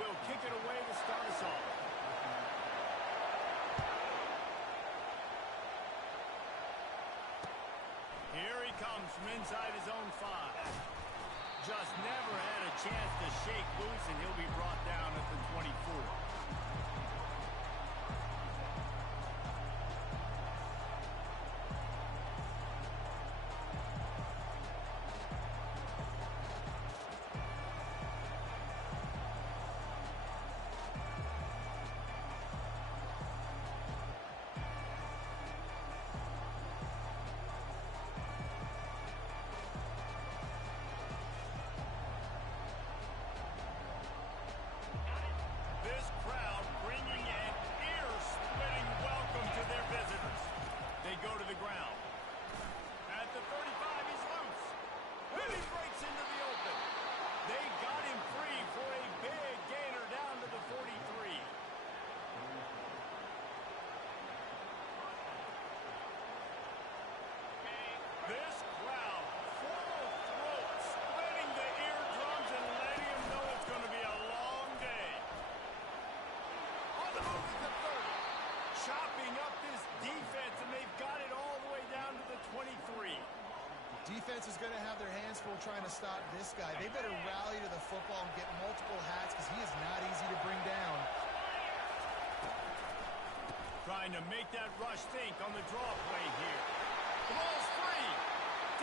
will kick it away to start us off. Here he comes from inside his own 5. Just never had a chance to shake loose, and he'll be brought down at the 24. Defense is going to have their hands full trying to stop this guy. They better rally to the football and get multiple hats because he is not easy to bring down. Trying to make that rush think on the draw play here. The ball's free.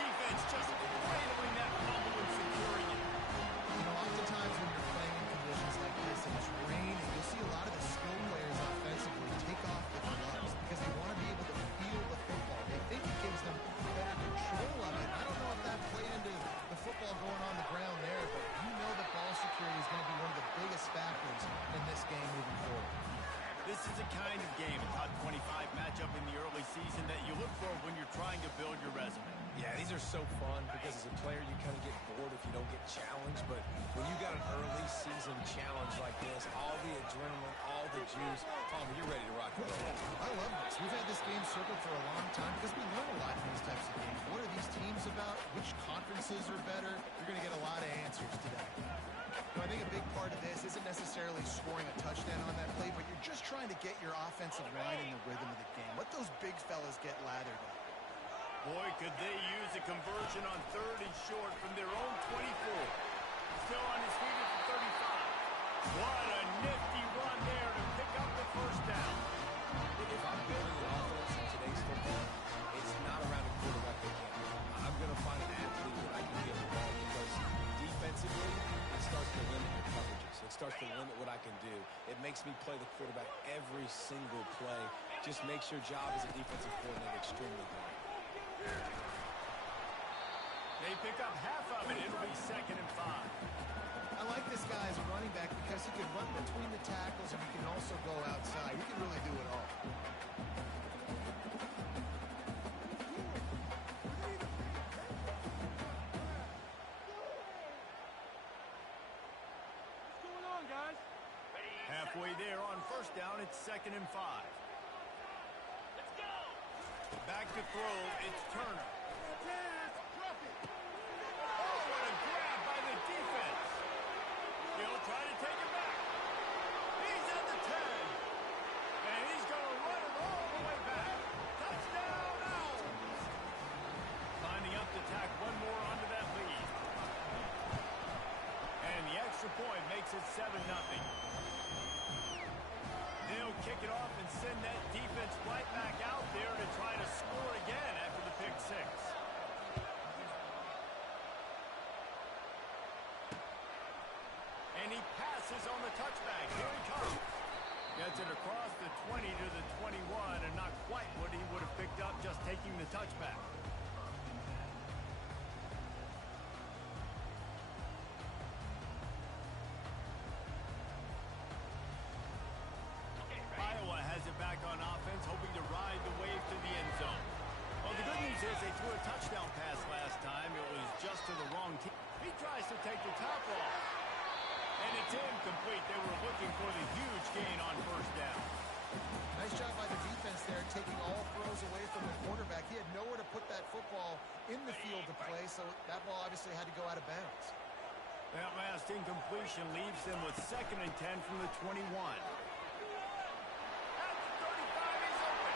Defense just cradling that fumble and securing it. You know, oftentimes when you're playing in conditions like this and it's raining, you'll see a lot of the skill players offensively take off the gloves because they want to be able to feel the football. They think it gives them better control of it. I don't know if that played into the football going on the ground there, but you know that ball security is going to be one of the biggest factors in this game moving forward. This is the kind of game, a top 25 matchup in the early season that you look for when you're trying to build your resume. Yeah, these are so fun because as a player you kind of get bored if you don't get challenged, but when you got an early season challenge like this, all the adrenaline, all the juice, Tommy, you're ready to rock and roll. I love this. We've had this game circled for a long time because we learn a lot in these types of games. What are these teams about? Which conferences are better? You're going to get a lot of answers today. I think a big part of this isn't necessarily scoring a touchdown on that play, but you're just trying to get your offensive line in the rhythm of the game. Let those big fellas get lathered up. Boy, could they use a conversion on 3rd and short from their own 24. Still on his feet at the 35. What a nifty run there to pick up the first down. If I'm building an offense in today's football, it's not around a quarterback again. I'm going to find an athlete that I can give the ball because defensively, it starts to limit your coverages. It starts to limit what I can do. It makes me play the quarterback every single play. Just makes your job as a defensive coordinator extremely hard. They pick up half of it. It'll be 2nd and 5. I like this guy as a running back because he can run between the tackles and he can also go outside. He can really do it all. Halfway there on 1st down, it's 2nd and 5. Let's go! Back to throw, it's Turner. Oh, what a grab by the defense. He'll try to take it back. He's at the 10. And he's going to run it all the way back. Touchdown, Owls! Lining up to tack one more onto that lead. And the extra point makes it 7-0. They'll kick it off and send that defense right back out there to try to score again after the pick 6. And he passes on the touchback. Here he comes. Gets it across the 20 to the 21, and not quite what he would have picked up just taking the touchback. Back on offense, hoping to ride the wave to the end zone. Well, the good news is they threw a touchdown pass last time. It was just to the wrong team. He tries to take the top off. And it's incomplete. They were looking for the huge gain on 1st down. Nice job by the defense there, taking all throws away from the quarterback. He had nowhere to put that football in the field to play, so that ball obviously had to go out of bounds. That last incompletion leaves them with 2nd and 10 from the 21. At the 35, he's open.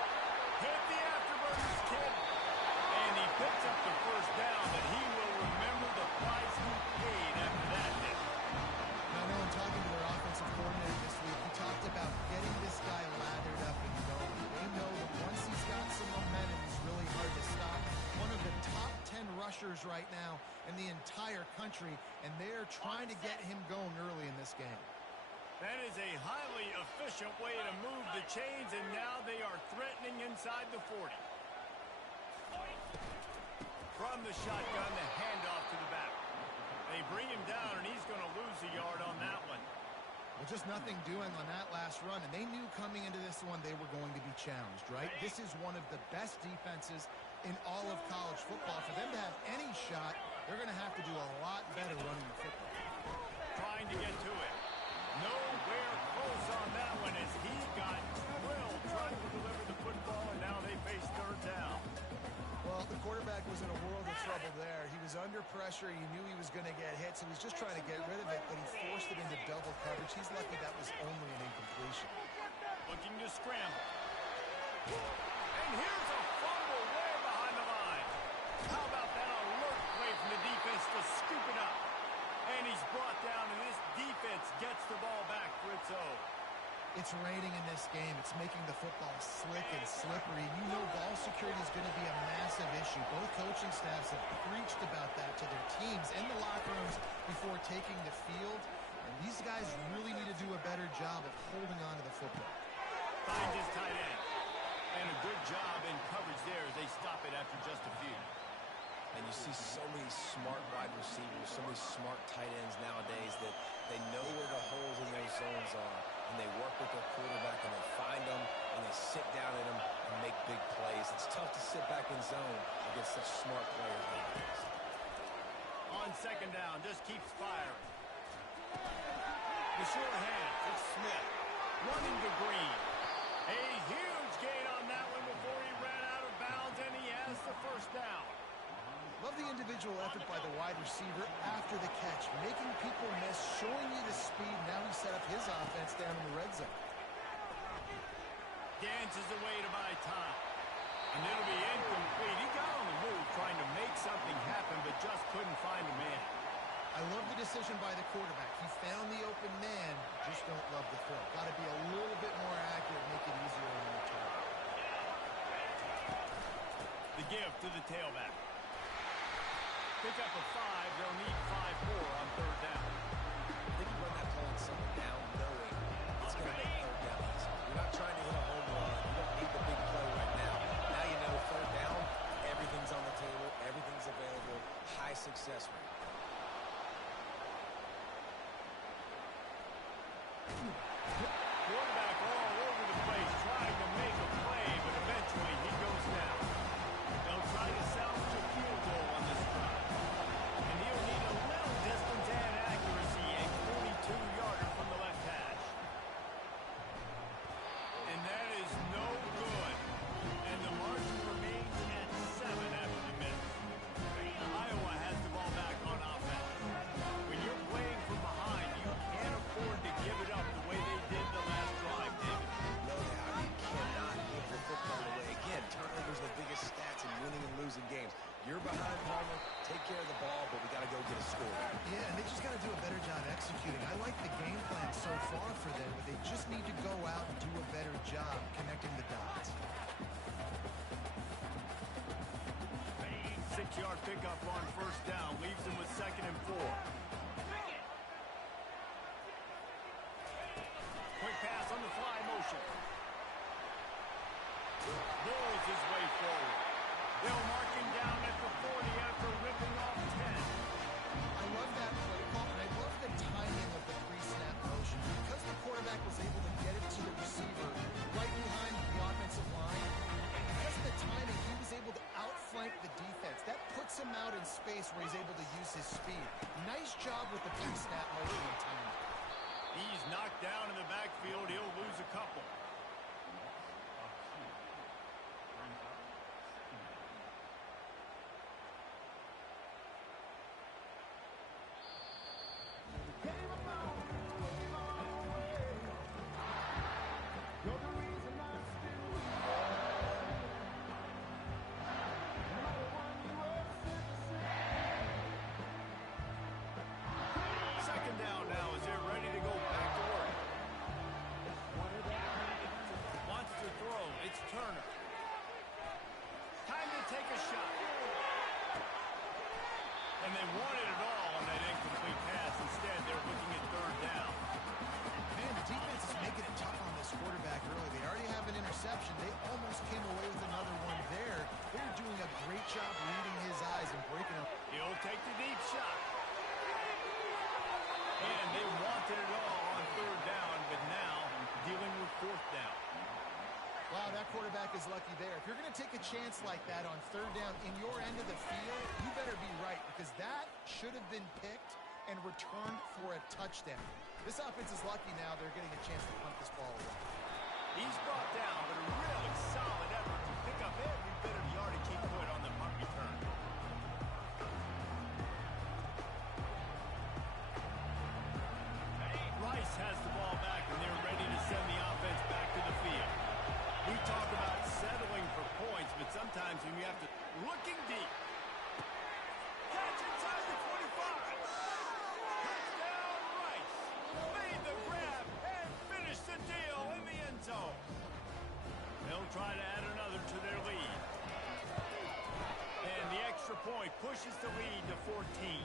Hit the afterburners, kid. And he picks up the first down, but he will remember the price he paid after that hit. I know in talking to their offensive coordinator this week, he talked about getting this guy lathered up and going. They know that once he's got some momentum, he's really hard to stop. One of the top 10 rushers right now in the entire country, and they're trying to get him going early in this game. That is a highly efficient way to move the chains, and now they are threatening inside the 40. From the shotgun, the handoff to the back. They bring him down, and he's going to lose a yard on that one. Well, just nothing doing on that last run, and they knew coming into this one they were going to be challenged, right? This is one of the best defenses in all of college football. For them to have any shot, they're going to have to do a lot better running the football. Trying to get to it. Nowhere close on that one as he got drilled trying to deliver the football, and now they face 3rd down. Well, the quarterback was in a world of trouble there. He was under pressure. He knew he was going to get hit, so he's just trying to get rid of it, but he forced it into double coverage. He's lucky that was only an incompletion. Looking to scramble. And here's a fumble way behind the line. How about that alert play from the defense to scoop it up? And he's brought down, and this defense gets the ball back for its own. It's raining in this game. It's making the football slick and slippery. You know ball security is going to be a massive issue. Both coaching staffs have preached about that to their teams in the locker rooms before taking the field. And these guys really need to do a better job of holding on to the football. Finds his tight end. And a good job in coverage there as they stop it after just a few. And you see so many smart wide receivers, so many smart tight ends nowadays that they know where the holes in those zones are, and they work with their quarterback, and they find them, and they sit down in them and make big plays. It's tough to sit back in zone against such smart players nowadays. On 2nd down, just keeps firing. The short hands, it's Smith. Running to Green. A huge gain on that one before he ran out of bounds, and he has the 1st down. Love the individual effort by the wide receiver after the catch, making people miss, showing you the speed. Now he set up his offense down in the red zone. Dances away to buy time. And it'll be incomplete. He got on the move trying to make something happen, but just couldn't find a man. I love the decision by the quarterback. He found the open man, just don't love the throw. Got to be a little bit more accurate, make it easier on the target. The give to the tailback. Pick up a 5. They'll need 5 more on 3rd down. I think you run that play on 2nd down knowing it's going to make 3rd down easy. You're not trying to hit a home run. You don't need the big play right now. Now you know 3rd down, everything's on the table, everything's available, high success rate. Quarterback all over the place trying to make a play, but eventually he goes down. They'll try to salvage a field goal on this drive. And he'll need a little distance and accuracy, a 42-yarder from the left hash. And that is no good. And the margin remains at 7 after the miss. Iowa has the ball back on offense. When you're playing from behind, you can't afford to give it up the way they did the last drive, David. No doubt, you cannot give the football away. Again, turnovers are the biggest stats in winning and losing games. You're behind, Palmer, take care of the ball, but we got to go get a score. Yeah, and they just got to do a better job executing. I like the game plan so far for them, but they just need to go out and do a better job connecting the dots. 6-yard pickup on 1st down leaves them with 2nd and 4. Quick pass on the fly motion. Bulls his way forward. They'll mark him down at the 40 after ripping off 10. I love that play call, and I love the timing of the pre-snap motion. Because the quarterback was able to get it to the receiver right behind the offensive line, and because of the timing, he was able to outflank the defense. That puts him out in space where he's able to use his speed. Nice job with the pre-snap motion and timing. He's knocked down in the backfield. He'll lose a couple. And they wanted it all on that incomplete pass. Instead, they're looking at third down. Man, the defense is making it tough on this quarterback early. They already have an interception. They almost came away with another one there. They're doing a great job reading his eyes and breaking them. He'll take the deep shot. And they wanted it all on third down, but now dealing with fourth down. Wow, that quarterback is lucky there. If you're going to take a chance like that on third down in your end of the field, you better be right, because that should have been picked and returned for a touchdown. This offense is lucky now they're getting a chance to punt this ball away. He's brought down, but a really solid effort to pick up every bit of yardage he could on the punt return. Rice has the ball back, and they're ready to send the offense back to the field. We talk about settling for points, but sometimes when you have to... Looking deep. Catch inside the 25. Touchdown, Rice. Made the grab and finished the deal in the end zone. They'll try to add another to their lead. And the extra point pushes the lead to 14.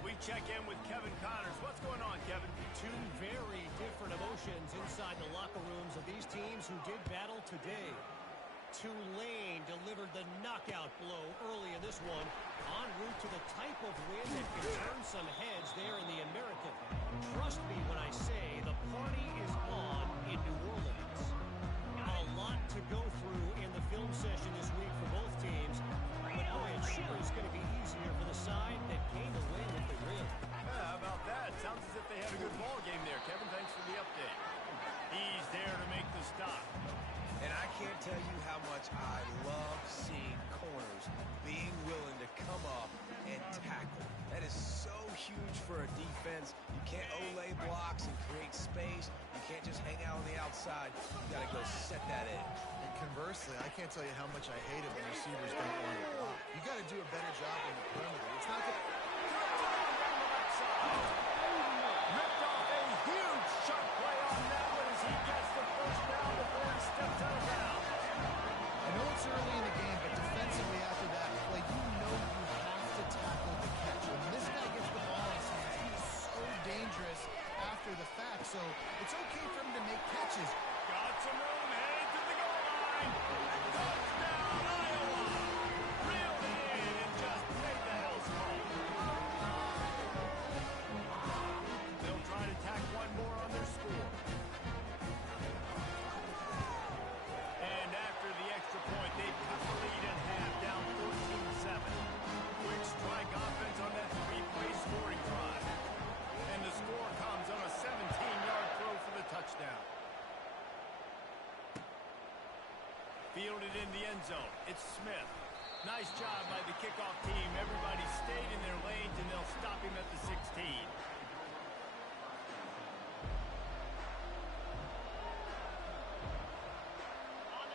We check in with Kevin Connors. What's going on, Kevin? Two very different emotions inside the locker rooms of these teams who did battle today. Tulane delivered the knockout blow early in this one, en route to the type of win that can turn some heads there in the American. Trust me when I say the party is on in New Orleans. A lot to go through in the film session this week for both teams, but boy, it sure is going to be easier for the side that came away with the win. How about that? Sounds as if they had a good ball game there. Kevin, thanks for the update. He's there to make the stop. And I can't tell you how much I love seeing corners being willing to come up and tackle. That is so huge for a defense. You can't olay blocks and create space. You can't just hang out on the outside. You got to go set that edge. And conversely, I can't tell you how much I hate it when receivers don't want to block. You got to do a better job on the perimeter. It's not good. Ripped off a huge sharp play on that one as he gets the first down before he steps out of bounds. I know it's early in the game, but defensively after that play, you know you have to tackle the catch. When this guy gets the ball in his hands, he is so dangerous after the fact. So it's okay for him to make catches. Got some room, headed to the goal line. Touchdown, Iowa! Reeled it in and just made the house call. They'll try to tack one more on their score. And after the extra point, they cut the lead in half, down 14-7. Quick strike offense on that three-play scoring drive. And the score comes on a 17-yard throw for the touchdown. Fielded in the end zone. It's Smith. Nice job by the kickoff team. Everybody stayed in their lanes, and they'll stop him at the 16.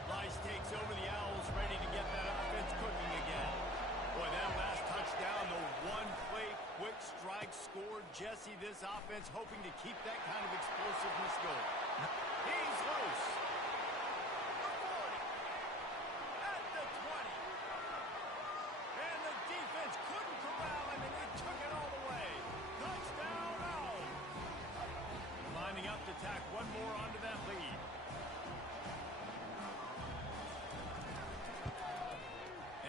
Rice takes over the Owls, ready to get that offense cooking again. Boy, that last touchdown, the one-play quick strike scored. Jesse, this offense hoping to keep that kind of explosiveness going. He's loose. The 40. At the 20. And the defense couldn't corral him, and they took it all the way. Touchdown, Owls. Lining up to tack one more onto that lead.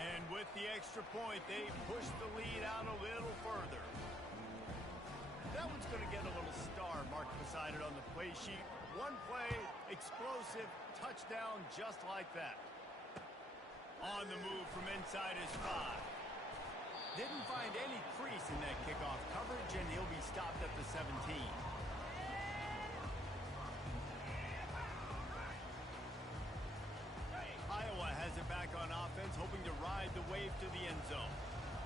And with the extra point, they push the lead out a little further. That one's going to get a little star marked beside it on the play sheet. One play, explosive, touchdown just like that. On the move from inside his 5. Didn't find any crease in that kickoff coverage, and he'll be stopped at the 17. Iowa has it back on offense, hoping to ride the wave to the end zone.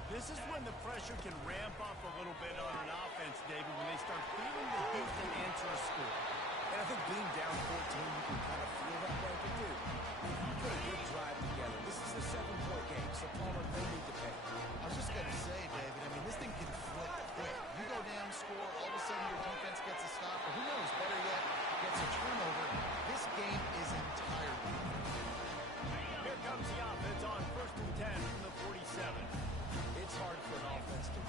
This is when the pressure can ramp up a little bit on an offense, David, when they start feeling the heat and answer a score. And I think being down 14, you can kind of feel that way. But dude, if you put a good drive together, this is a 7-point game, so Palmer, they need to pay. I was just going to say, David, I mean, this thing can flip quick. You go down, score, all of a sudden your defense gets a stop, or who knows, better yet, gets a turnover. This game is entirely. Here comes the offense on 1st and 10 from the 47. It's hard for an offense to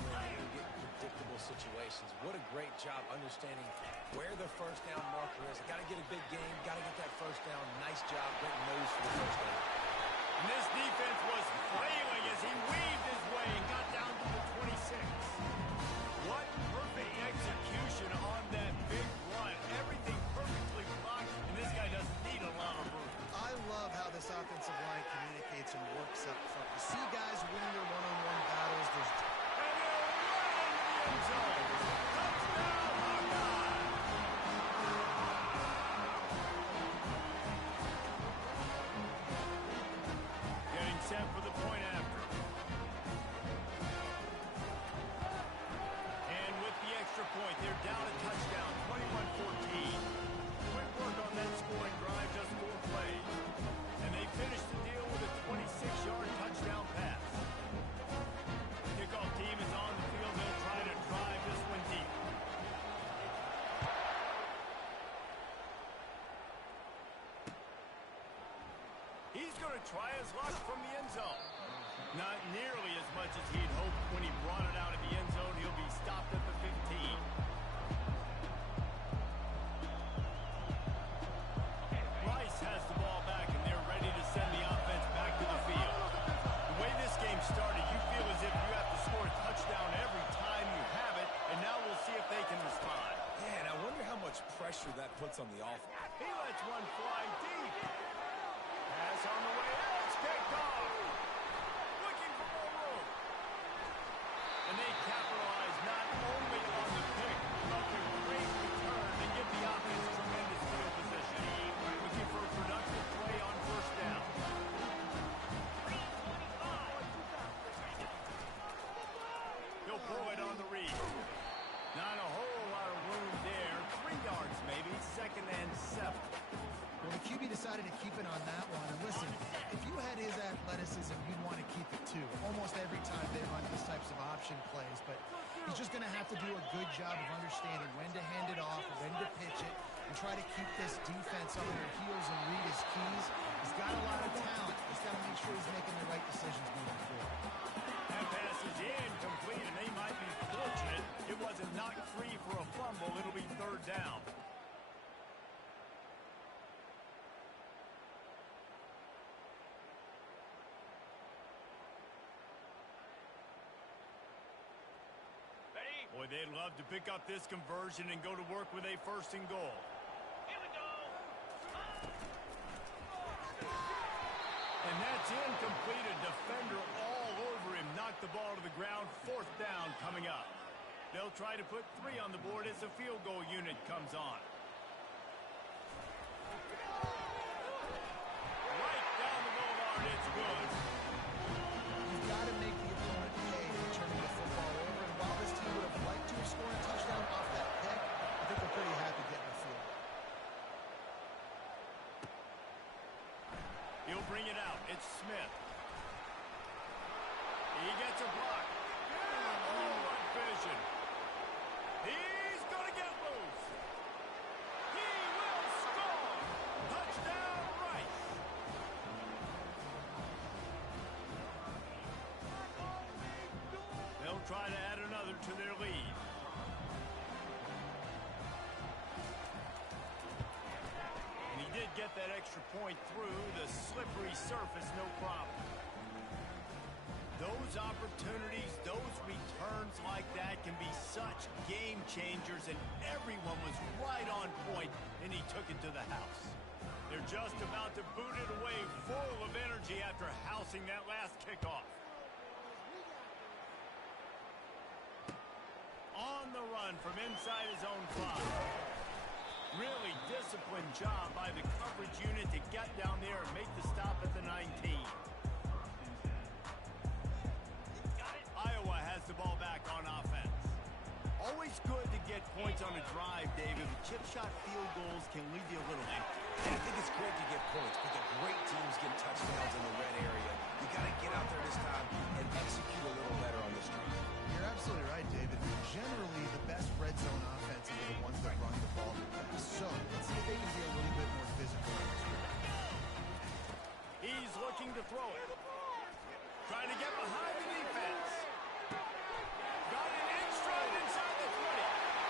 What a great job understanding where the first down marker is. Got to get a big game. Got to get that first down. Nice job. Great nose for the first down. And this defense was flailing as he weaved his way and got down to the 26. What perfect execution on that big run. Everything perfectly blocked, and this guy doesn't need a lot of room. I love how this offensive line communicates and works up front. You see guys winning their one-on-one battles. There's And they'll run into the end zone. Touchdown, Hawkeye! Getting set for the point after. And with the extra point, they're down a touchdown, 21-14. Quick work on that scoring drive, just 4 plays. And they finished the deal with a 26-yard touchdown pass. Kickoff team is on the field. They'll try to drive this one deep. He's going to try his luck from the end zone. Not nearly as much as he'd hoped when he brought it out of the end zone. He'll be stopped at the 15. Rice has the ball back, and they're ready to send the offense back to the field. The way this game started, you feel as if you have to score a touchdown every time you have it, and now we'll see if they can respond. Yeah, and I wonder how much pressure that puts on the offense. He lets one fly deep. Pass on the way out. It's picked off. Looking for more room. And they capitalize not only on the pick, but the great return to give the offense tremendous field position. Looking for a productive play on first down. He'll throw it on the read. Not a whole lot of room there. 3 yards maybe. 2nd and 7. Well, the QB decided to keep it on that one. And listen, if you had his athleticism, you'd want to keep it too. Almost every time they run these types of option plays. But he's just going to have to do a good job of understanding when to hand it off, when to pitch it, and try to keep this defense on their heels and read his keys. He's got a lot of talent. He's got to make sure he's making the right decisions moving forward. That pass is incomplete, and they might be fortunate it wasn't knocked free for a fumble. It'll be 3rd down. Boy, they'd love to pick up this conversion and go to work with a 1st and goal. Here we go. And that's incomplete. A defender all over him. Knocked the ball to the ground. 4th down coming up. They'll try to put 3 on the board as the field goal unit comes on. Right down the goal line. It's good. You've got to make the opponent pay for turning the football over. And while this team would have liked to have scored a touchdown off that pick, I think they're pretty happy getting the field. He'll bring it out. It's Smith. He gets a block. Oh, what vision. He's going to get loose. He will score. Touchdown, Rice. They'll try to add another to their lead. And he did get that extra point through the slippery surface, no problem. Those opportunities, those returns like that can be such game changers, and everyone was right on point, and he took it to the house. They're just about to boot it away, full of energy after housing that last kickoff. On the run from inside his own 5. Really disciplined job by the coverage unit to get down there and make the stop at the 19. Iowa has the ball back on offense. Always good to get points on a drive, David, but chip shot field goals can leave you a little empty. Yeah, I think it's great to get points, but the great teams get touchdowns in the red area. You got to get out there this time and execute a little better on this drive. You're absolutely right, David. Generally, the best red zone offenses are the ones that run the ball the best. So, let's see if they can be a little bit more physical in this one. He's looking to throw it. Trying to get behind the defense. Got an in stride inside the 20.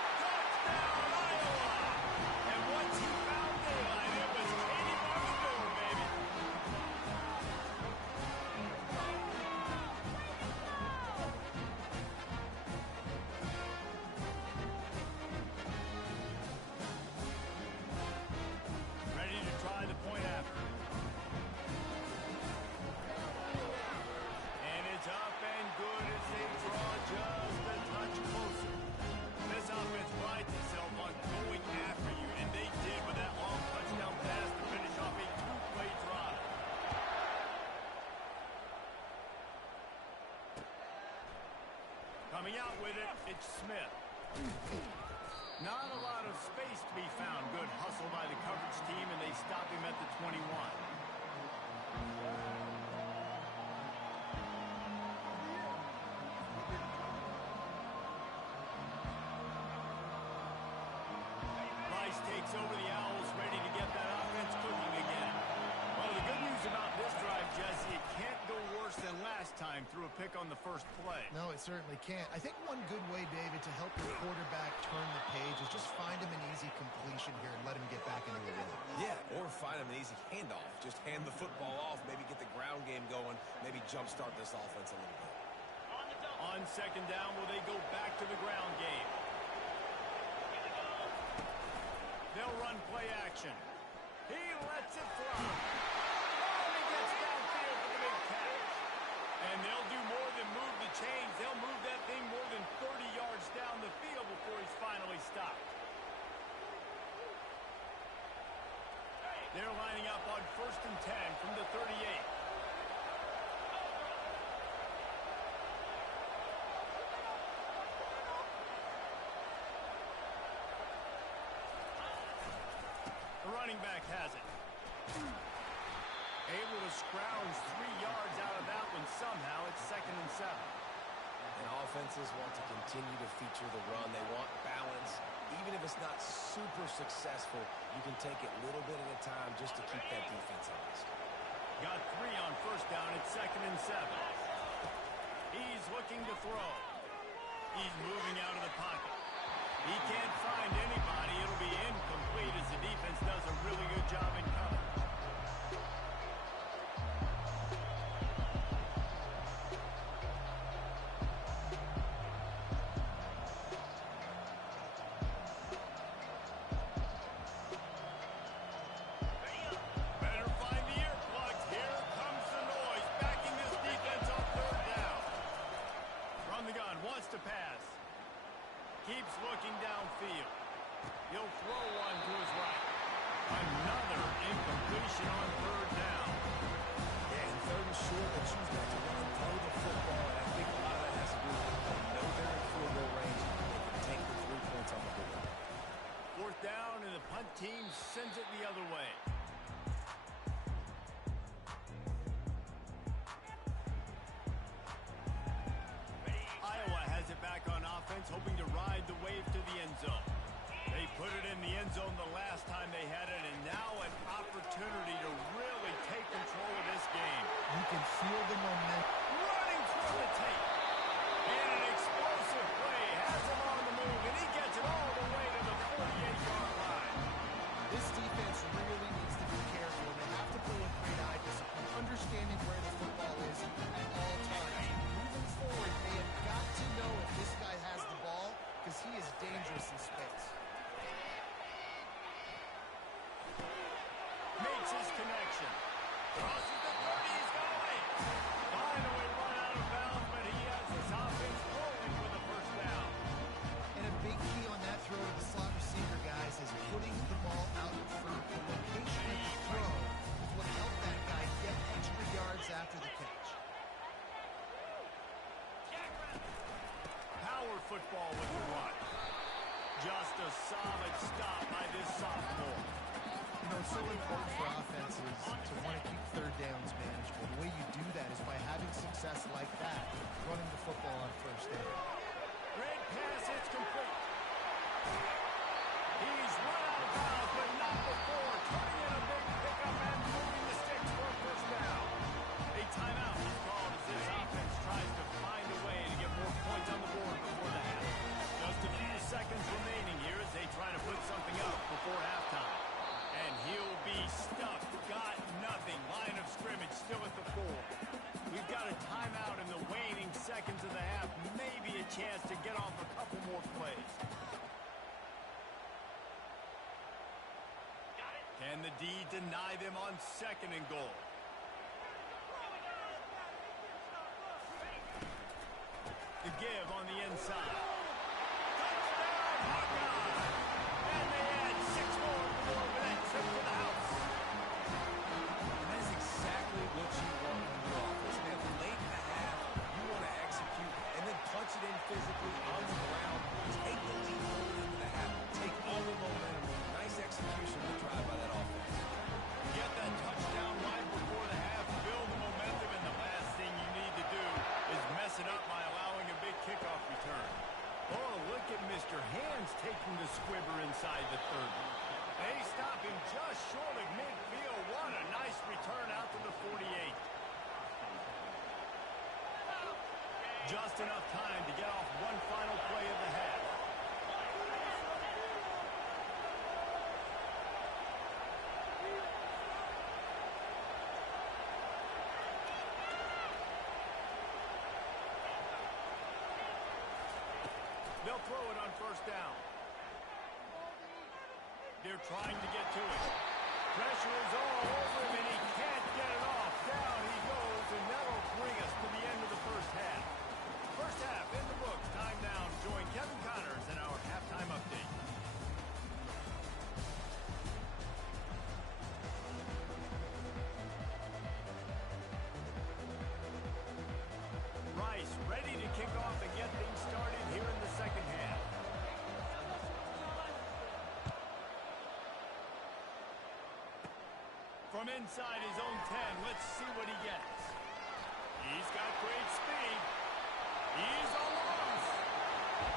Coming out with it, it's Smith. Not a lot of space to be found. Good hustle by the coverage team, and they stop him at the 21. Rice takes over the Owls, ready to get that offense cooking again. Well, the good news about this drive, Jesse, it can't go worse than last time through a pick on the first play. No, it certainly can't. I think one good way, David, to help your quarterback turn the page is just find him an easy completion here and let him get back into the rhythm. Yeah, or find him an easy handoff. Just hand the football off, maybe get the ground game going, maybe jumpstart this offense a little bit. On second down, will they go back to the ground game? They'll run play action. He lets it fly. Oh, he gets downfield for the big catch. And they'll do more than move the chains. They'll move that thing more than 30 yards down the field before he's finally stopped. They're lining up on 1st and 10 from the 38. The running back has it. Able to scrounge 3 yards out of that one somehow. It's 2nd and 7. And offenses want to continue to feature the run. They want balance. Even if it's not super successful, you can take it little bit at a time just to keep that defense honest. Got 3 on 1st down. It's 2nd and 7. He's looking to throw. He's moving out of the pocket. He can't find anybody. It'll be incomplete as the defense does a really good job in coverage. Better find the earplugs. Here comes the noise. Backing this defense on 3rd down. From the gun. Wants to pass. Keeps looking downfield. He'll throw one to his right. Another incompletion on 3rd down. Yeah, and 3rd and short, they choose not to run, throw the football, and I think a lot of that has to do with they know they're in field goal range. They can take the 3 points on the board. 4th down, and the punt team sends it the other way. Iowa has it back on offense, hoping to ride the wave to the end zone. They put it in the end zone the last time they had it, and now an opportunity to really take control of this game. You can feel the momentum. Running through the tape. And an explosive play has him on the move, and he gets it all the way to the 48-yard line. This defense really needs to be careful. They have to play with great eye discipline, understanding where the football is at all times. Moving forward, they have got to know if this guy has the ball because he is dangerous in space. Makes his connection. Crosses the 30, he's going. Finally run out of bounds, but he has his offense rolling for the 1st down. And a big key on that throw to the slot receiver, guys, is putting the ball out in front. The location of the throw is what helped that guy get extra yards after the catch. Power football with the run. Just a solid stop by this sophomore. You know, it's so important for offenses to want to keep 3rd downs manageable. The way you do that is by having success like that, running the football on 1st down. Great pass, it's complete. He's run out of bounds, but not before. Turning in a big pickup and moving the sticks for a 1st down. A timeout is called as this offense tries to find a way to get more points on the board before the half. Just a few seconds remaining here as they try to put something up before halftime. And he'll be stuffed. Got nothing. Line of scrimmage still at the 4. We've got a timeout in the waning seconds of the half. Maybe a chance to get off a couple more plays. Can the D deny them on 2nd and goal? The give on the inside. Touchdown, Hawkeye! And they add 6 more before that trip to the house. And that is exactly what you want from your offense, man. Late in the half, you want to execute and then punch it in physically. Mr. Hands taking the squibber inside the 30. They stop him just short of midfield. What a nice return out to the 48. Just enough time to get off one final play of the half. They'll throw it on first down. They're trying to get to it. Pressure is all over him, and he can't get it off. Down he goes, and that'll bring us to the end of the first half. First half in the books. Time now to join Kevin Connors in our halftime update. Rice ready to kick off and get things started here in the second half. From inside his own 10, let's see what he gets. He's got great speed. He's on the loose.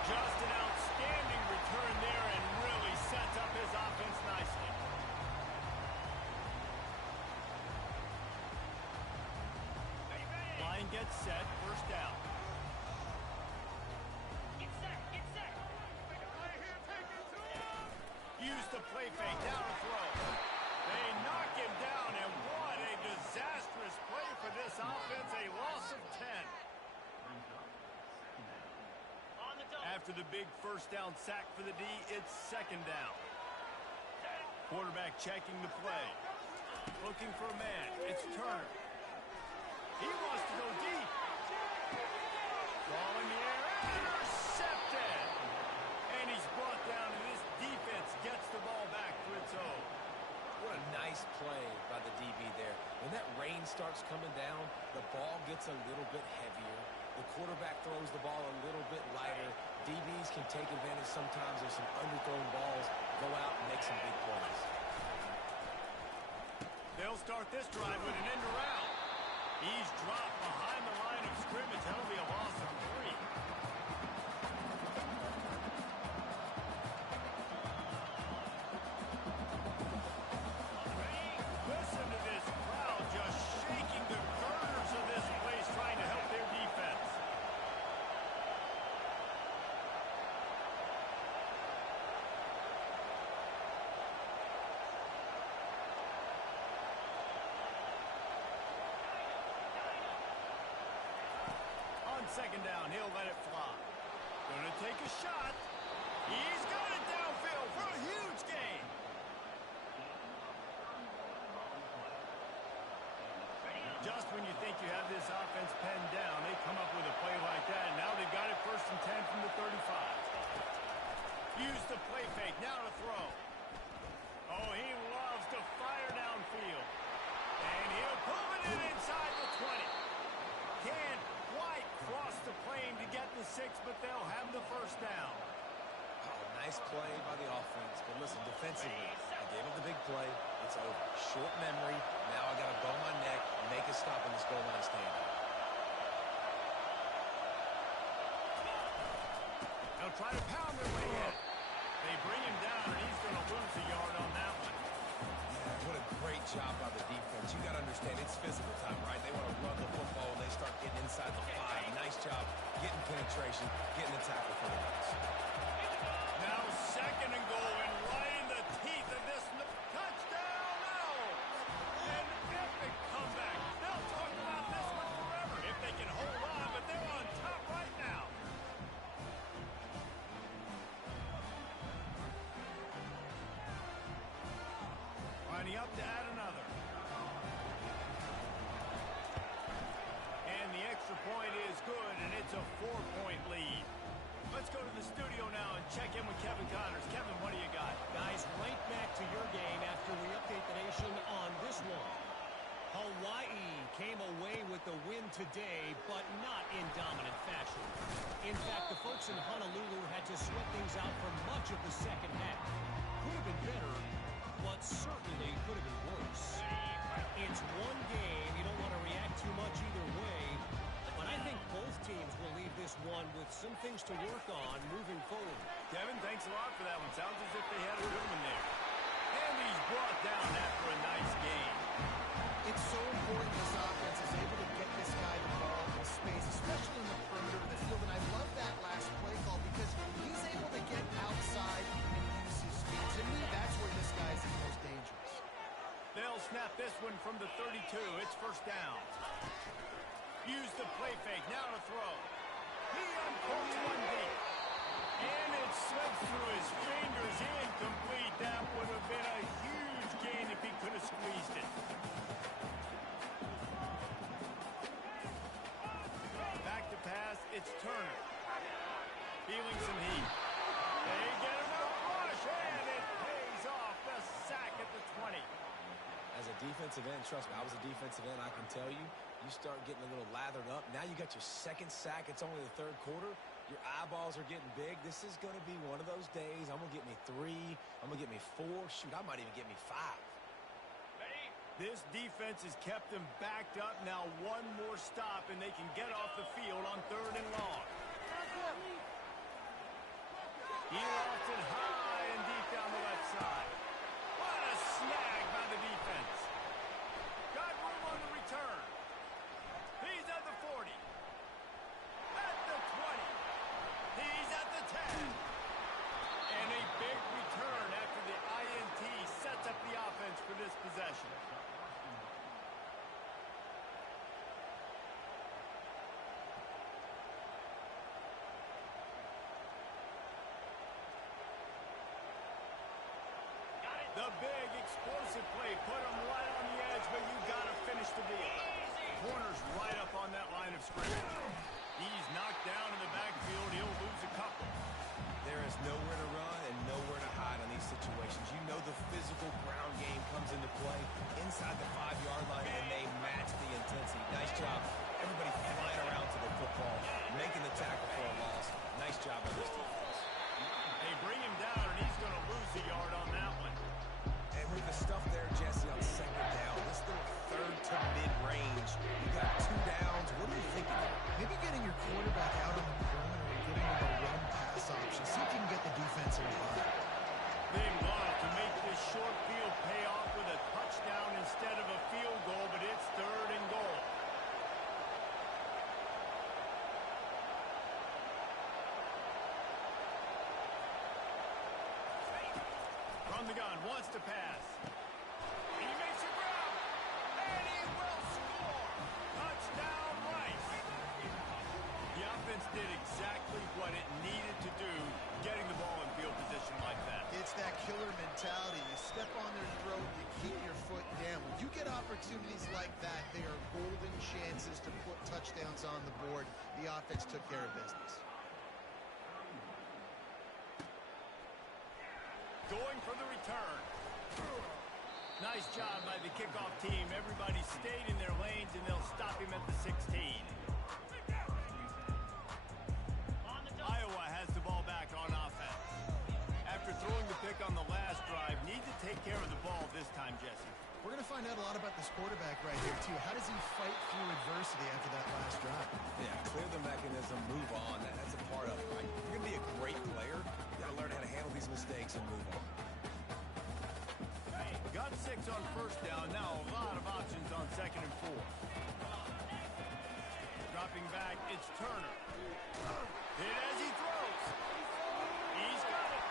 Just an outstanding return there and really sets up his offense nicely. Line gets set, first down. Get set, get set. Use the play fake, down to throw. They knock him down, and what a disastrous play for this offense, a loss of 10. On the double. After the big first down sack for the D, it's second down. Quarterback checking the play. Looking for a man. It's Turner. He wants to go deep. Ball in the air. Intercepted. And he's brought down, and this defense gets the ball back for its own. What a nice play by the DB there. When that rain starts coming down, the ball gets a little bit heavier. The quarterback throws the ball a little bit lighter. DBs can take advantage sometimes of some underthrown balls, go out and make some big plays. They'll start this drive with an end around. He's dropped behind the line of scrimmage. That'll be a loss of 3. Listen to this crowd just shaking the girders of this place, trying to help their defense. On second down, he'll let it fly. Gonna take a shot. He's got it downfield for a huge gain. Just when you think you have this offense penned down, they come up with a play like that, and now they've got it first and 10 from the 35. Use the play fake, now to throw. Oh, he loves to fire downfield. And he'll pull it in inside the 20. Can't quite cross the plane to get the 6, but they'll have the first down. Oh, nice play by the offense. But listen, defensively, I gave up the big play. It's over. Short memory. Now I got to bow my neck and make a stop in this goal line stand. They'll try to pound their way in. They bring him down, and he's going to lose a yard on that one. Yeah, what a great job by the defense. You got to understand, it's physical time, right? They want to run the football, and they start getting inside the 5. Nice job getting penetration, getting the tackle for the Knights. Now second and goal, and right in the teeth of this touchdown now. An epic comeback. They'll talk about this one forever if they can hold on, but they're on top right now. Lining up to add another. And the extra point is good, and it's a 4-point lead. Let's go to the studio now and check in with Kevin Connors. Kevin, what do you got? Guys, right back to your game after we update the nation on this one. Hawaii came away with the win today, but not in dominant fashion. In fact, the folks in Honolulu had to sweat things out for much of the second half. Could have been better, but certainly could have been worse. It's one game. You don't want to react too much either way, but I think both teams will leave this one with some things to work on moving forward. for that one. Sounds as if they had a good one there. And he's brought down after a nice game. It's so important this offense is able to get this guy the ball in space, especially in the perimeter of the field. And I love that last play call because he's able to get outside and use his speed. To me, that's where this guy's the most dangerous. They'll snap this one from the 32. It's first down. Use the play fake. Now to throw. He uncorks one deep. And it slips through his fingers. Incomplete. That would have been a huge gain if he could have squeezed it. Back to pass. It's Turner. Feeling some heat. They get him a rush. And it pays off. The sack at the 20. As a defensive end, trust me, I was a defensive end, I can tell you, you start getting a little lathered up. Now you got your second sack. It's only the third quarter. Your eyeballs are getting big. This is going to be one of those days. I'm going to get me 3. I'm going to get me 4. Shoot, I might even get me 5. This defense has kept them backed up. Now one more stop, and they can get off the field on 3rd and long. He lost it high and deep down the left side. What a snag by the defense. Got room on the return. He's at the 40. At the 20. He's at the 10. And a big return after the INT sets up the offense for this possession. The big explosive play put him right on the edge, but you got to finish the deal. Corner's right up on that line of scrimmage. He's knocked down in the backfield. He'll lose a couple. There is nowhere to run and nowhere to hide in these situations. You know the physical ground game comes into play inside the 5-yard line, and they match the intensity. Nice job. Everybody flying around to the football, making the tackle for a loss. Nice job on this defense. They bring him down, and he's going to lose a yard on that one. And with the stuff there, Jesse, on 2nd down, this little 3rd to mid-range, you got 2 downs. What are you thinking of? Maybe getting your quarterback out on the perimeter and giving him a run-pass option. See if you can get the defense in line. They want to make this short field pay off with a touchdown instead of a field goal, but it's 3rd and goal. From the gun, wants to pass. He makes a grab, and he will score. Touchdown, Rice. The offense did exactly what it needed to do, getting the ball in field position like that. It's that killer mentality. You step on their throat, you keep your foot down. When you get opportunities like that, they are golden chances to put touchdowns on the board. The offense took care of business. Going for the return. Nice job by the kickoff team. Everybody stayed in their lanes, and they'll stop him at the 16. Iowa has the ball back on offense. After throwing the pick on the last drive, need to take care of the ball this time, Jesse. We're going to find out a lot about this quarterback right here, too. How does he fight through adversity after that last drive? Yeah, clear the mechanism, move on. That's a part of it, right? If you're going to be a great player, you got to learn how to handle these mistakes and move on. Got 6 on 1st down. Now a lot of options on 2nd and 4. Dropping back, it's Turner. Hit as he throws. He's got it.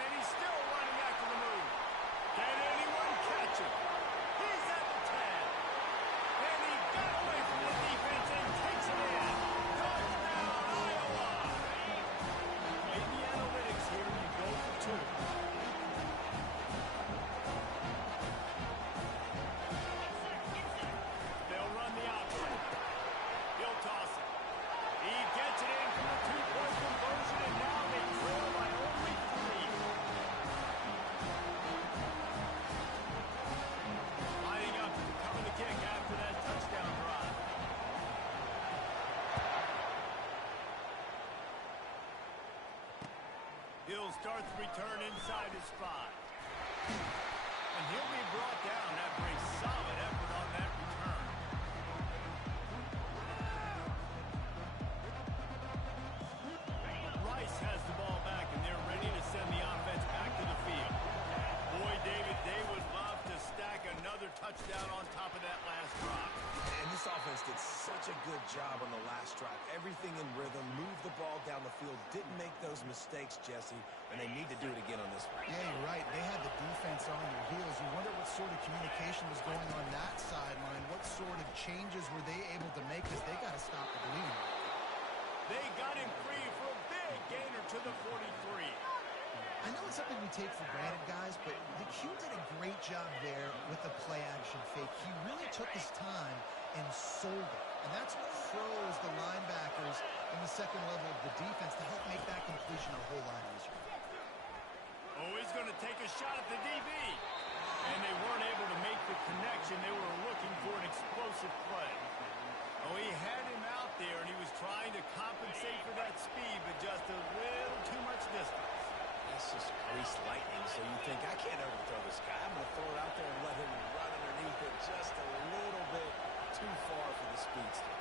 And he's still running after the move. Can anyone catch him? He's at the 10. And he got away from the defense and takes it in. Touchdown, Iowa. Play the analytics here. You go for 2. They'll run the option. He'll toss it. He gets it in from the 2-point conversion, and now they trail by only 3. Lining up to cover the kick after that touchdown drive. He'll start the return inside his 5. And he'll be brought down after a solid effort on that return. Rice has the ball back, and they're ready to send the offense a good job on the last drive. Everything in rhythm, moved the ball down the field, didn't make those mistakes, Jesse, and they need to do it again on this one. Yeah, you're right. They had the defense on their heels. You wonder what sort of communication was going on that sideline. What sort of changes were they able to make because they got to stop the bleeding. They got him free for a big gainer to the 43. I know it's something we take for granted, guys, but the Q did a great job there with the play-action fake. He really took his time and sold it. And that's what froze the linebackers in the second level of the defense to help make that completion a whole lot easier. Oh, he's going to take a shot at the DB. And they weren't able to make the connection. They were looking for an explosive play. Oh, he had him out there, and he was trying to compensate for that speed, but just a little too much distance. That's just greased lightning, so you think, I can't overthrow this guy. I'm going to throw it out there and let him run underneath it just a little bit too far for the speedster.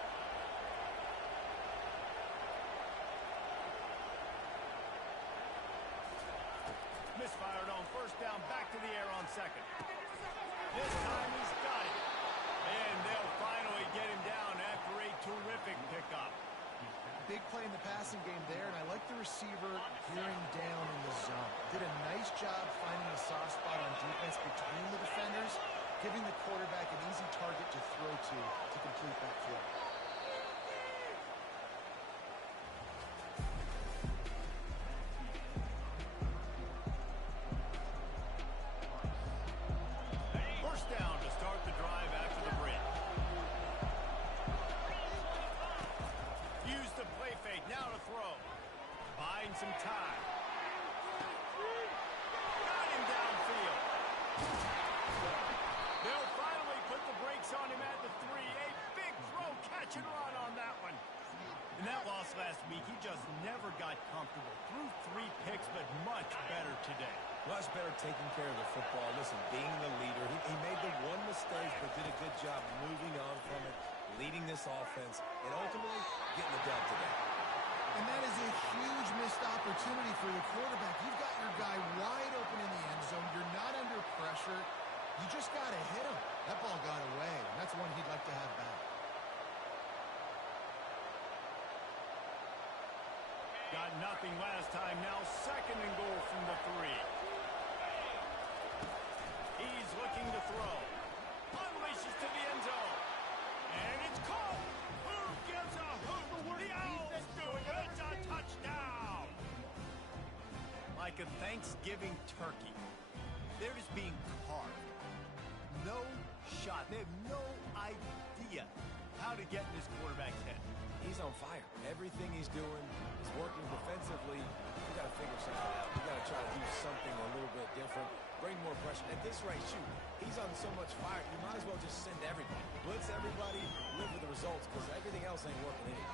Misfired on first down, back to the air on second. This time he's got it. And they'll finally get him down after a terrific pickup. Big play in the passing game there, and I like the receiver hearing down in the zone. Did a nice job finding a soft spot on defense between the defenders, giving the quarterback an easy target to throw to complete that throw. First down to start the drive after the break. Use the play fake, now to throw. Buying some time. Got him downfield. They'll finally put the brakes on him at the 3. A big throw, catch and run on that one. In that loss last week, he just never got comfortable. Threw 3 picks, but much better today. Much better taking care of the football. Listen, being the leader, he made the one mistake, but did a good job moving on from it, leading this offense, and ultimately getting the dub today. And that is a huge missed opportunity for the quarterback. You've got your guy wide open in the end zone. You're not under pressure. You just got to hit him. That ball got away, and that's one he'd like to have back. Got nothing last time. Now second and goal from the 3. He's looking to throw. Unleashes to the end zone. And it's caught. Who gives a hoot? The Owls do it. It's a touchdown. Like a Thanksgiving turkey. They're just being carved. No shot. They have no idea how to get in this quarterback's head. He's on fire. Everything he's doing is working defensively. We got to figure something out. We got to try to do something a little bit different. Bring more pressure. At this rate, shoot, he's on so much fire, you might as well just send everybody. Blitz everybody, live with the results, because everything else ain't working anyway.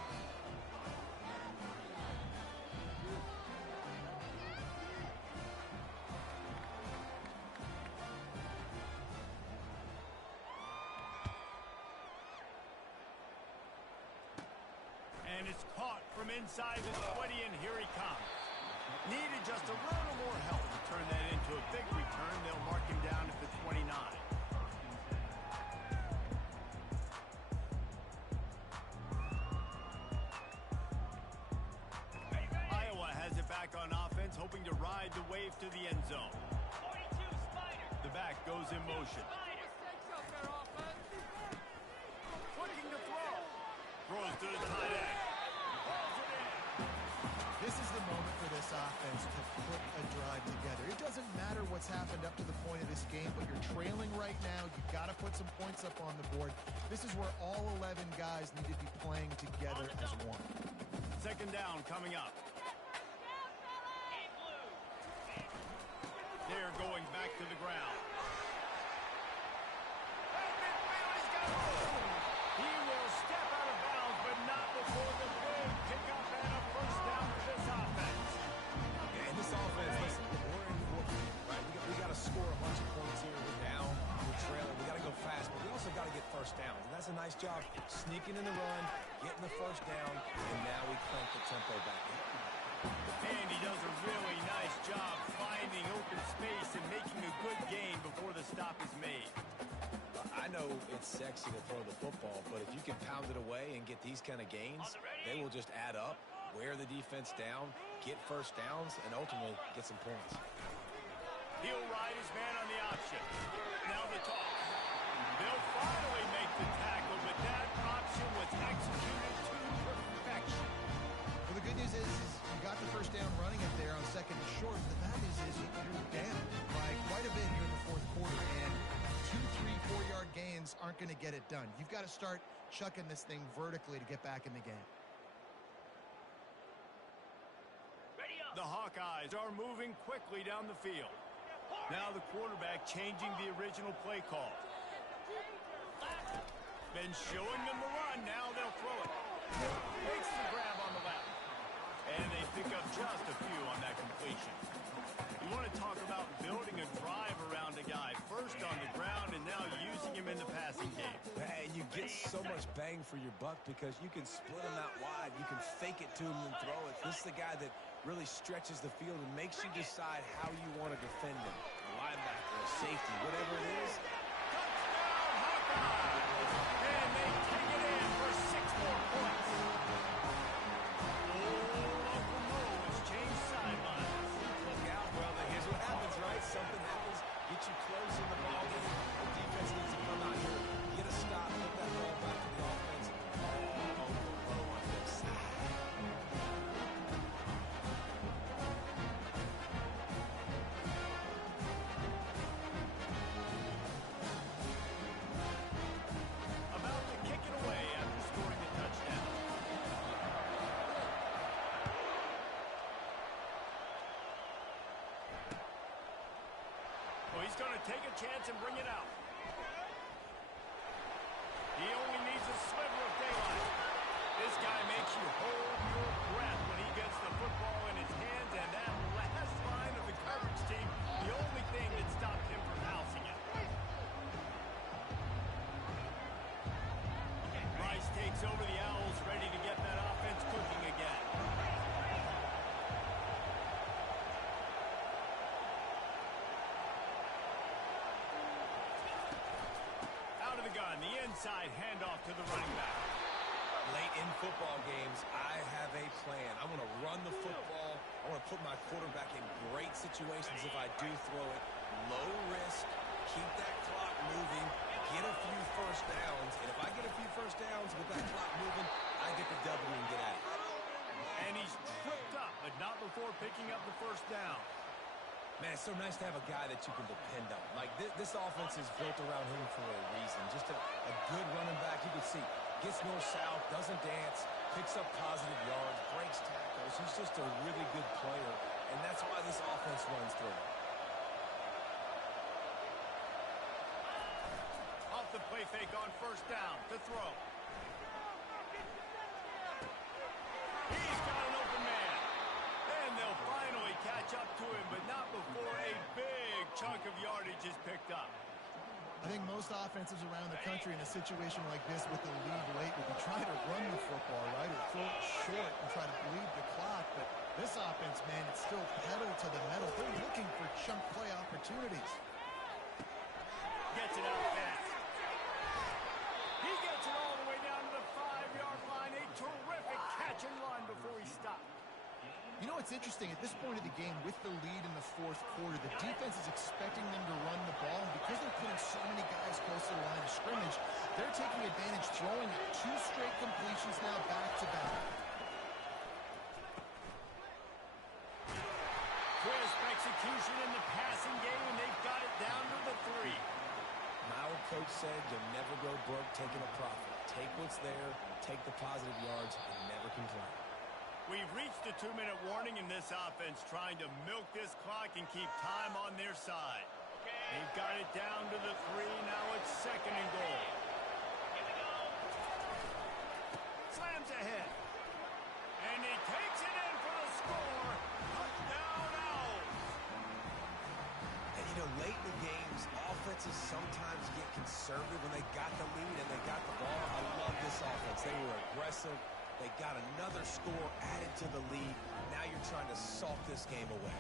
And it's caught from inside the 20, and here he comes. Needed just a little more help to turn that into a big return. They'll mark him down at the 29. Iowa has it back on offense, hoping to ride the wave to the end zone. 42 Spider. The back goes in motion. Spider. Looking to throw. Throws to the tight end. Pulls it in. This is the moment for this offense to put a drive together. It doesn't matter what's happened up to the point of this game, but you're trailing right now. You've got to put some points up on the board. This is where all 11 guys need to be playing together as one. Second down coming up. They're going back to the ground. He will step out of bounds, but not before the big pickup and a first down for this offense. Yeah, and this offense, listen, we're in fourth, right? We got to score a bunch of points here. We're down, we're trailing. We got to go fast, but we also got to get first downs. And that's a nice job sneaking in the run, getting the first down, and now we crank the tempo back in. And he does a really nice job finding open space and making a good gain before the stop is made. I know it's sexy to throw the football, but if you can pound it away and get these kind of gains, they will just add up, wear the defense down, get first downs, and ultimately get some points. He'll ride his man on the option. Now the toss. They'll finally make the tackle, but that option was executed to perfection. Well, the good news is you got the first down running it there on second and short. The bad news is you're down by quite a bit here in the fourth quarter, and 2, 3, 4-yard gains aren't going to get it done. You've got to start chucking this thing vertically to get back in the game. The Hawkeyes are moving quickly down the field. Now the quarterback changing the original play call. Been showing them the run, now they'll throw it. Makes the grab on the left. And they pick up just a few on that completion. You want to talk about building a drive around a guy. First on the ground and now using him in the passing game. And you get so much bang for your buck because you can split him out wide. You can fake it to him and throw it. This is the guy that really stretches the field and makes you decide how you want to defend him. A linebacker, a safety, whatever it is. Touchdown, Hawkeyes! And they take it in for 6 more points. Uncle Mo has changed sidelines. Look out, brother. Here's what happens, right? Something happens, get you close in the ball game. The defense needs to come out here, get a stop, put that ball back to the offense. Uncle Mo on their side. About to kick it away after scoring a touchdown. Well, he's going to take a chance and bring it out. He only needs a sliver of daylight. This guy makes you hold your breath when he gets the football in his hands, and that last line of the coverage team, the only thing that stopped him from housing it. Rice takes over the Owls, ready to get that offense cooking again. Out of the gun, the inside handoff to the running back. Late in football games, I have a plan. I want to run the football. I want to put my quarterback in great situations if I do throw it. Low risk, keep that clock moving, get a few first downs. And if I get a few first downs with that clock moving, I get the W and get out of it. And he's tripped up, but not before picking up the first down. Man, it's so nice to have a guy that you can depend on. Like, this offense is built around him for a reason. Just a good running back. You can see, gets north-south, doesn't dance, picks up positive yards, breaks tackles. He's just a really good player, and that's why this offense runs through. Off the play fake on first down to throw. He's got an open man. And they'll finally catch up to him, but not before a big chunk of yardage is picked up. I think most offenses around the country in a situation like this with the lead late would be trying to run the football, right, or throw it short and try to bleed the clock. But this offense, man, it's still pedal to the metal. They're looking for chunk play opportunities. Gets it out fast. He gets it all the way down to the 5-yard line. A terrific catch and run before he stopped. You know, it's interesting. At this point of the game, with the lead in the fourth quarter, the defense is expecting them to run the ball. And because they're putting so many guys close to the line of scrimmage, they're taking advantage, throwing it 2 straight completions now back-to-back. Crisp execution in the passing game, and they've got it down to the 3. My old coach said you'll never go broke taking a profit. Take what's there, take the positive yards, and never complain. We've reached the 2-minute warning in this offense, trying to milk this clock and keep time on their side. They've got it down to the 3. Now it's 2nd and goal. Slams ahead. And he takes it in for the score. Touchdown Owls. And, you know, late in the games, offenses sometimes get conservative when they got the lead and they got the ball. I love this offense. They were aggressive. They got another score added to the lead. Now you're trying to salt this game away.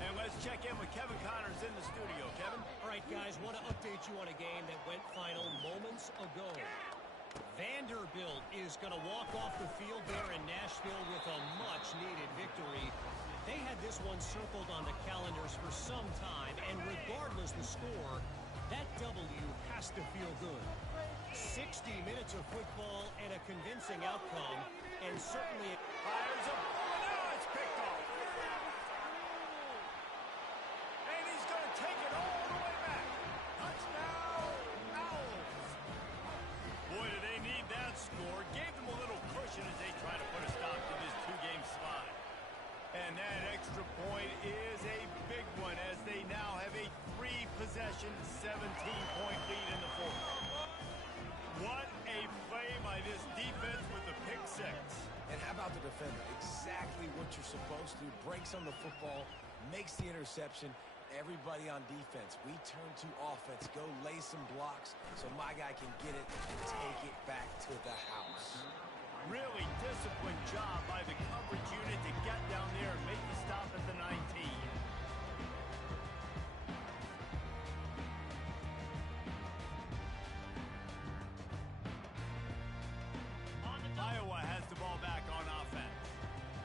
And And let's check in with Kevin Connors in the studio. Kevin? All right, guys, want to update you on a game that went final moments ago. Vanderbilt is going to walk off the field there in Nashville with a much-needed victory. They had this one circled on the calendars for some time, and regardless the score, that W has to feel good. 60 minutes of football and a convincing outcome, and certainly... Fires a ball, now it's picked off. And he's going to take it all the way back. Touchdown, Owls. Boy, do they need that score. Gave them a little cushion as they try to put a stop to this two-game slide. And that extra point is a big one as they now have a three-possession, 17-point lead in the fourth. What a play by this defense with the pick six. And how about the defender? Exactly what you're supposed to. Breaks on the football, makes the interception. Everybody on defense, we turn to offense. Go lay some blocks so my guy can get it and take it back to the house. Really disciplined job by the coverage unit to get down there and make the stop at the 19. Iowa has the ball back on offense.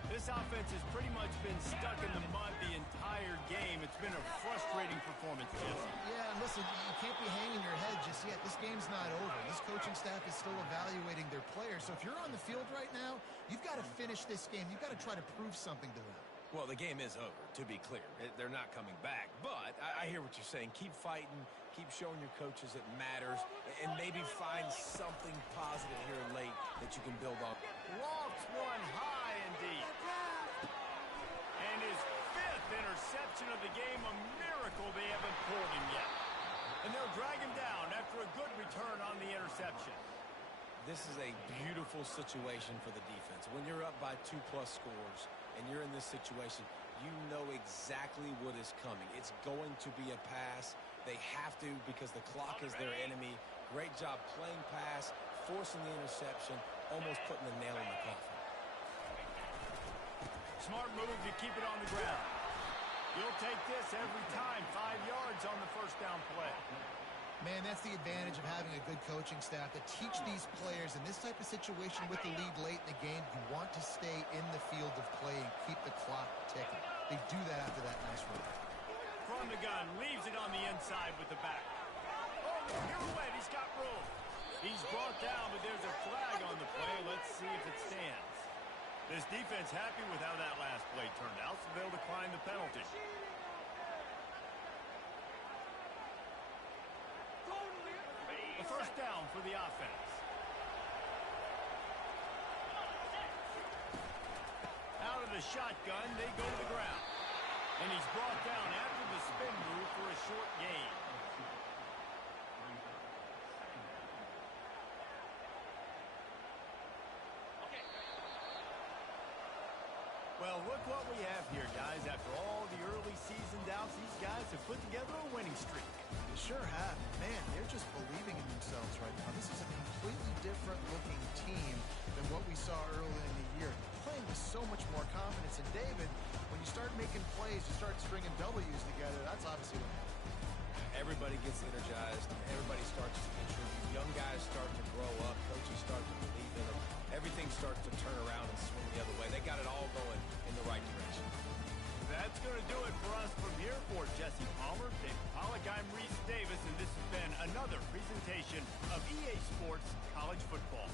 This offense has pretty much been stuck in the mud the entire game. It's been a frustrating performance, Jesse. Yeah, and listen, you can't be hanging your head just yet. This game's not over. This coaching staff is still evaluating their players. So if you're on the field right now, you've got to finish this game. You've got to try to prove something to them. Well, the game is over, to be clear. They're not coming back. But I hear what you're saying. Keep fighting. Keep showing your coaches it matters. And maybe find something positive here late that you can build on. Lofts one high and deep. And his fifth interception of the game, a miracle they haven't pulled him yet. And they'll drag him down after a good return on the interception. This is a beautiful situation for the defense. When you're up by 2+ scores and you're in this situation, you know exactly what is coming. It's going to be a pass. They have to because the clock is their enemy. Great job playing pass, forcing the interception, almost putting the nail in the coffin. Smart move to keep it on the ground. You'll take this every time. 5 yards on the first down play. Man, that's the advantage of having a good coaching staff to teach these players in this type of situation with the lead late in the game. You want to stay in the field of play and keep the clock ticking. They do that after that nice run. From the gun, leaves it on the inside with the back. Oh, pirouette, he's got room. He's brought down, but there's a flag on the play. Let's see if it stands. This defense happy with how that last play turned out, so they'll decline the penalty. A first down for the offense. Out of the shotgun, they go to the ground. And he's brought down after the spin move for a short gain. Well, look what we have here, guys. After all the early season doubts, these guys have put together a winning streak. They sure have. Man, they're just believing in themselves right now. This is a completely different looking team than what we saw early in the year. Playing with so much more confidence. And David, when you start making plays, you start stringing W's together, that's obviously what happens. Everybody gets energized. Everybody starts to contribute. Young guys start to grow up. Coaches start to believe in them. Everything starts to turn around and swing the other way. They got it all going in the right direction. That's going to do it for us from here. For Jesse Palmer, Dave Pollock, I'm Reese Davis, and this has been another presentation of EA Sports College Football.